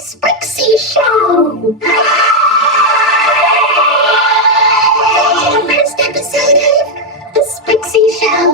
Sprixie Show! The first episode of the Sprixie Show.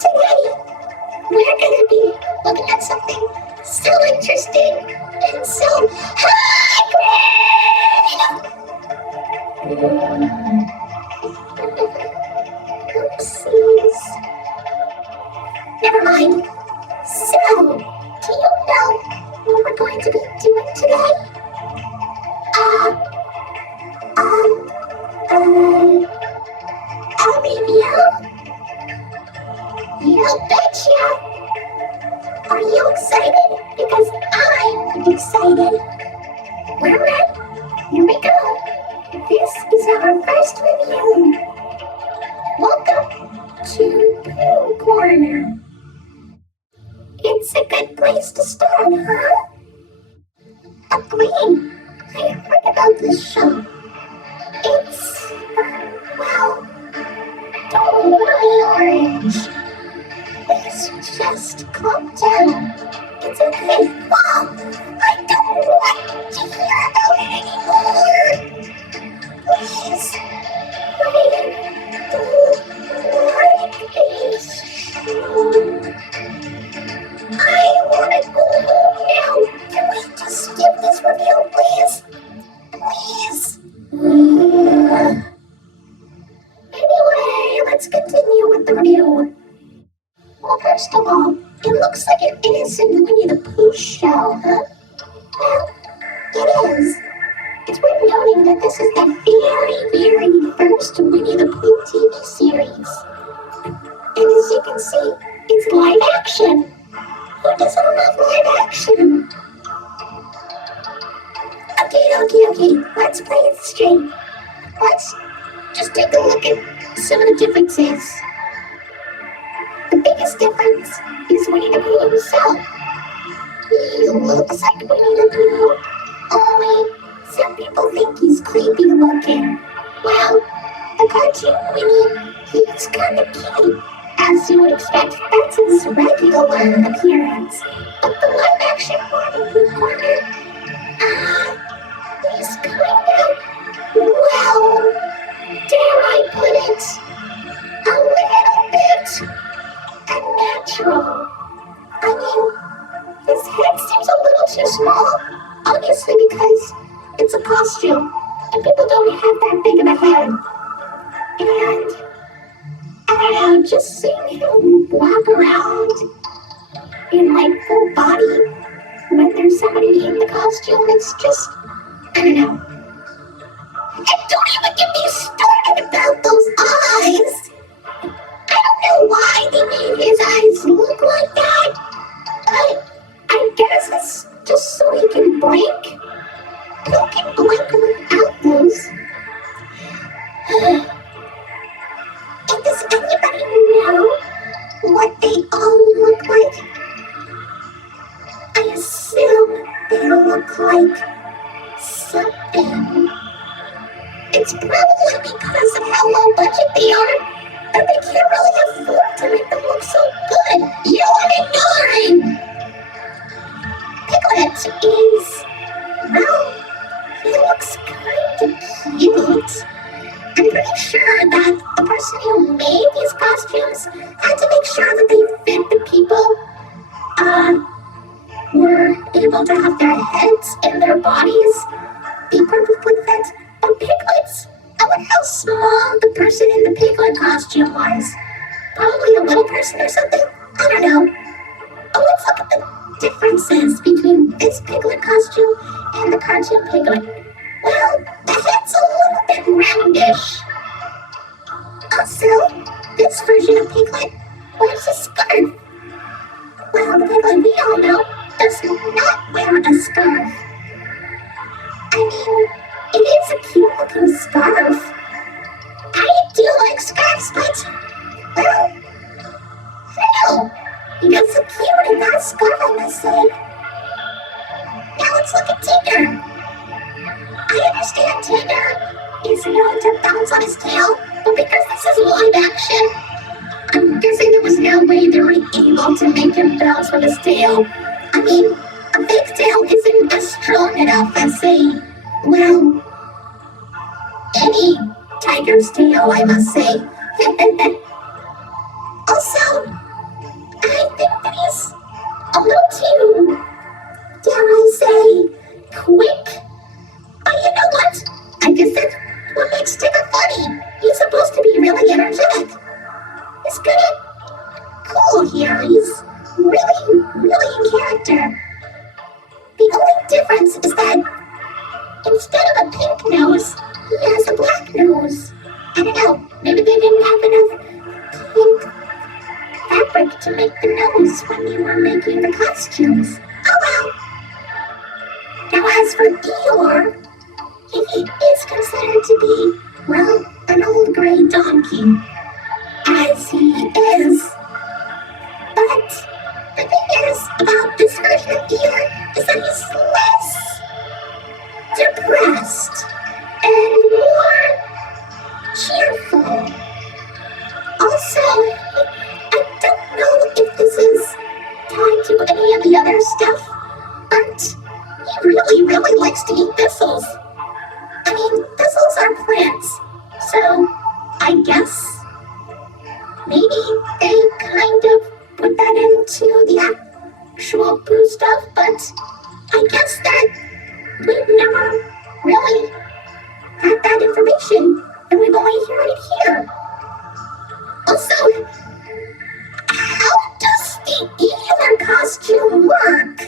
Today, we're gonna be looking at something so interesting and so Oopsies. Never mind. So, do you know what we're going to be doing today? Olivia? You betcha! Are you excited? Because I'm excited. We're ready. Here we go. This is our first review. Welcome to Pooh Corner. It's a good place to start, huh? Agreed. I heard about this show. It's, well, totally orange. Please just calm down. It's okay. Mom, I don't want to hear about it anymore. Please, I don't like this show. I want to go home now. Can we just skip this review, please? Please. Anyway, let's continue with the review. Well, first of all, it looks like an innocent Winnie the Pooh show, huh? Well, it is. It's worth noting that this is the very first Winnie the Pooh TV series. And as you can see, it's live action. Who doesn't love live action? Okay, let's play it straight. Let's just take a look at some of the differences. The biggest difference is Winnie the Pooh himself. He looks like Winnie the Pooh, only some people think he's creepy looking. Well, the cartoon Winnie, he's kind of cute. As you would expect, that's his regular appearance. But the live action one in Pooh Corner, he's kind of, well, dare I put it, a little bit unnatural. I mean, his head seems a little too small, obviously because it's a costume, and people don't have that big of a head. And I don't know, just seeing him walk around in like full body when there's somebody in the costume, it's just, I don't know. And don't even get me started about those eyes. I don't know why they made his eyes look like that. I guess it's just so he can blink. Who can blink without those? And does anybody know what they all look like? I assume they look like something. It's probably because of how low budget they are that they can't really afford to make them look so good. You know what I'm ignoring? Piglet is, well, he looks kind of cute. I'm pretty sure that the person who made these costumes had to make sure that they fit the people, were able to have their heads and their bodies be perfectly fit. But piglets, I wonder how small the person in the piglet costume was. Probably a little person or something. I don't know. Oh, let's look at the differences between this piglet costume and the cartoon piglet. Well, the head's a little bit roundish. Also, this version of Piglet wears a scarf. Well, the Piglet we all know does not wear a scarf. I mean, it is a cute looking scarf. I do like scarves, but, well, no. He does look cute in that scarf, I must say. Now let's look at Tigger. I understand Tigger is known to bounce on his tail, but because this is live action, I'm guessing there was no way they were able to make him bounce with his tail. I mean, a fake tail isn't just strong enough as a, well, any tiger's tail, I must say. Also, I think that he's a little too, dare I say, quick. But you know what? I guess that's what makes Tigger funny. He's supposed to be really energetic. He's good at cool here. He's really, really in character. The only difference is that instead of a pink nose, he has a black nose. I don't know, maybe they didn't have enough pink fabric to make the nose when they were making the costumes. Oh well. Now as for Eeyore, he is considered to be, well, an old gray donkey. As he is. But the thing is about this version of Eeyore is that he's less depressed and more cheerful. Also, I don't know if this is tied to any of the other stuff, but he really, really likes to eat thistles. I mean, thistles are plants, so I guess maybe they kind of put that into the actual Pooh stuff, but I guess that we've never really had that information, and we've only heard it here. Also, how does the Eeyore costume work?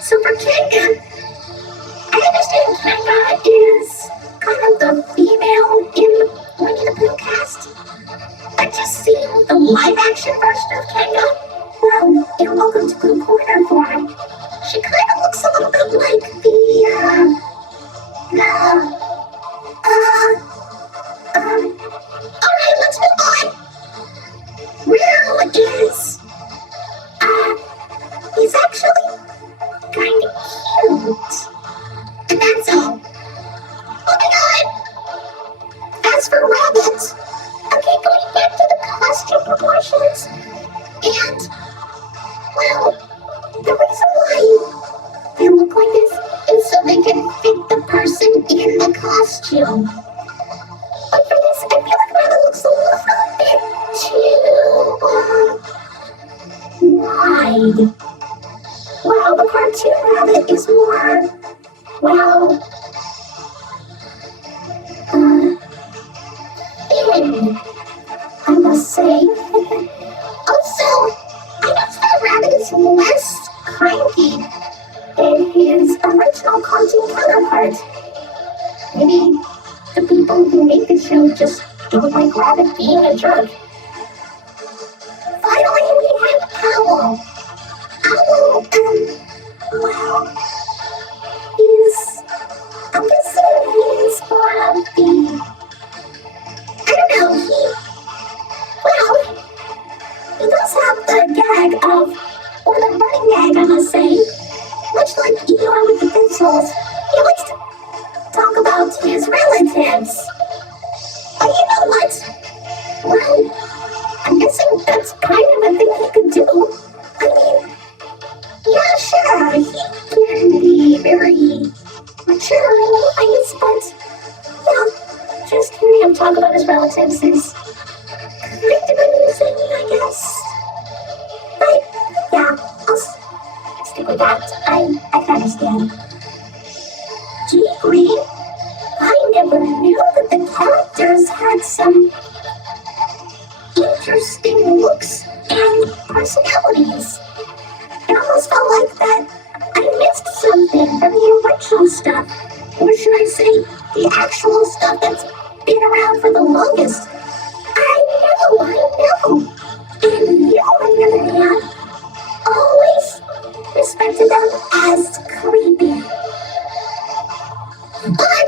So for Kanga, I understand Kanga is kind of the female in the Winnie the Pooh cast. But just seeing the live-action version of Kanga, well, in Welcome to Pooh Corner form, she kind of looks a little bit like alright, let's move on. Will is, he's actually kind of cute. And that's all. Moving on. As for Rabbit, okay, going back to the costume proportions, and, well, the reason why they look like this is so they can fit the person in the costume. But for this, I feel like Rabbit looks a little bit too, wide. Well, the cartoon Rabbit is more, well, thin, I must say. Also, I noticed that Rabbit is less cranky than his original cartoon counterpart. Maybe the people who make the show just don't like Rabbit being a jerk. Finally, we have Owl. Owl, well, I'm guessing he's more of the, I don't know, he does have the gag of, or the running gag, I must say, much like Eeyore with the thistles. He likes to talk about his relatives. But you know what? Well, I'm guessing that's kind of a thing he could do. I mean, yeah, sure, he can be very mature in ways, but, yeah, just hearing him talk about his relatives is kind of amusing, I guess. But, yeah, I'll stick with that. I can understand. Gee, Green, I never knew that the characters had some interesting looks and personalities. It almost felt like that I missed something from the original stuff. Or should I say, the actual stuff that's been around for the longest. I know. And you, on the other hand, always respected them as creepy. But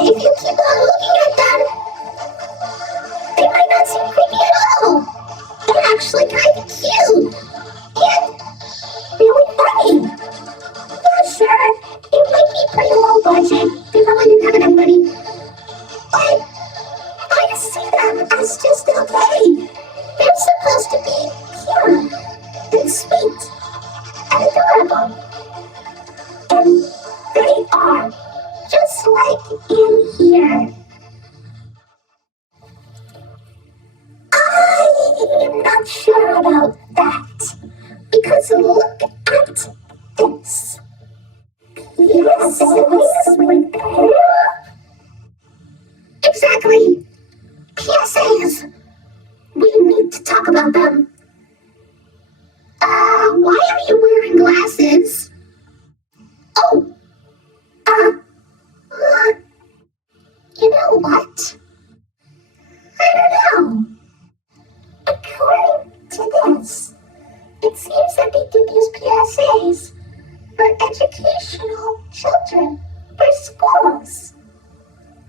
if you keep on looking at them, they might not seem creepy at all. They're actually kind of cute and really funny. Yeah, sure, it might be pretty low budget. They probably didn't have enough money. But I see them as just okay. They're supposed to be pure and sweet. And school. And they are just like in here. I'm not sure about that, because look at this. Yes, with Pooh. Exactly. PSAs. We need to talk about them. Why are you wearing glasses? Oh, you know what? I don't know. According to this, it seems that they did use PSAs for educational children for schools.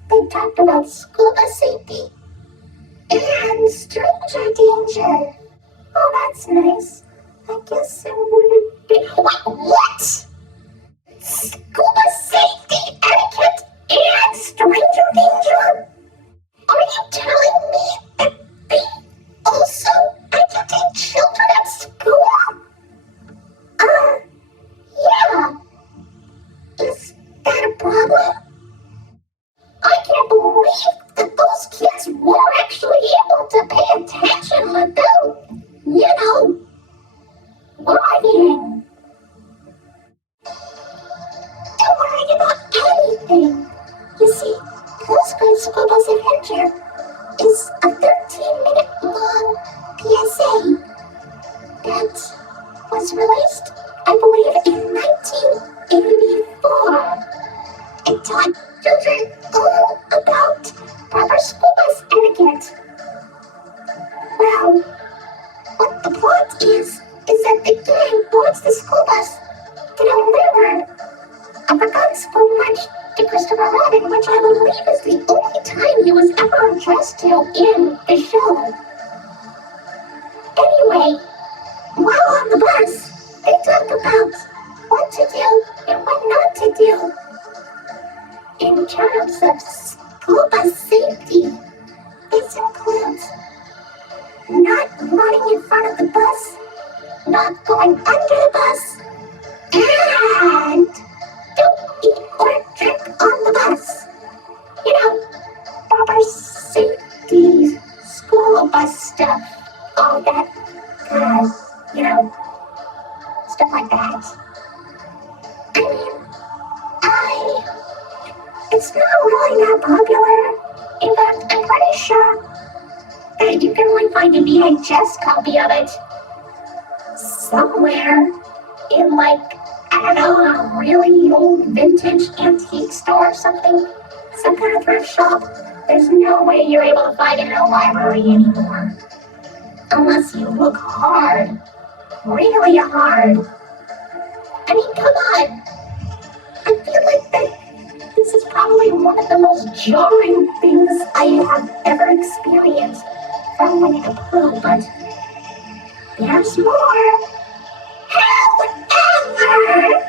They talked about school bus safety and stranger danger. Oh, that's nice. I guess it wouldn't be. Wait, what? Scuba safety etiquette and stranger danger? Are you telling me that they also educate children at school? Yeah. Is that a problem? I can't believe that those kids were actually able to pay attention without, worrying. Don't worry about anything. You see, Pooh's School Bus Adventure is a 13-minute long PSA that was released, I believe, in 1984. It taught children all about proper school bus etiquette. Well, what the plot is that the gang boards the school bus to deliver a forgotten school lunch to Christopher Robin, which I believe is the only time he was ever addressed to in the show. Anyway, while on the bus, they talk about what to do and what not to do in terms of school bus safety. This includes not running in front of the bus, not going under the bus, and don't eat or drink on the bus. Proper safety, school bus stuff, all that stuff like that. I mean, it's not really that popular. In fact, I'm pretty sure that you can only find a VHS copy of it somewhere in, I don't know, a really old vintage antique store or something. Some kind of thrift shop. There's no way you're able to find it in a library anymore. Unless you look hard. Really hard. I mean, come on. I feel like that this is probably one of the most jarring things I have ever experienced from Winnie the Pooh, but there's more. However,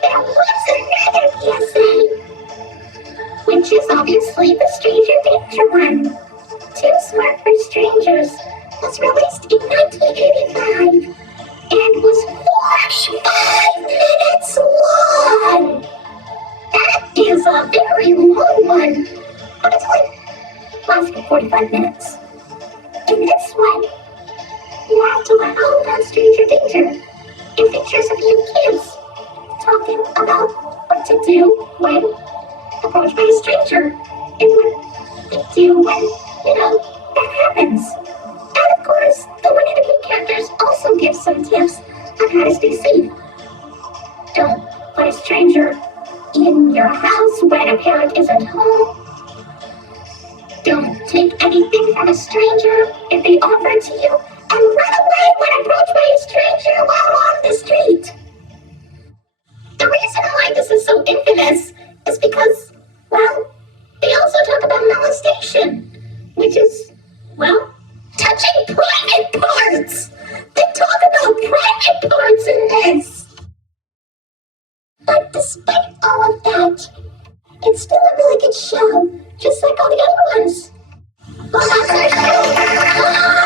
there was another PSA, which is obviously the Stranger Danger one. Too Smart for Strangers was released in 1985 and was 45 minutes long. That is a very long one, but it's lasted 45 minutes. In this one, you have to learn all about Stranger Danger. It features a few kids talking about what to do when approached by a stranger and what they do when, that happens. And of course, the Winnie the Pooh characters also give some tips on how to stay safe. Don't let a stranger in your house when a parent isn't home. Don't take anything from a stranger if they offer it to you, and run away when approached by a stranger while on the street. The reason why this is so infamous is because, they also talk about molestation, which is, touching private parts. They talk about private parts in this. But despite all of that, it's still a really good show, just like all the other ones. Well, that's our show.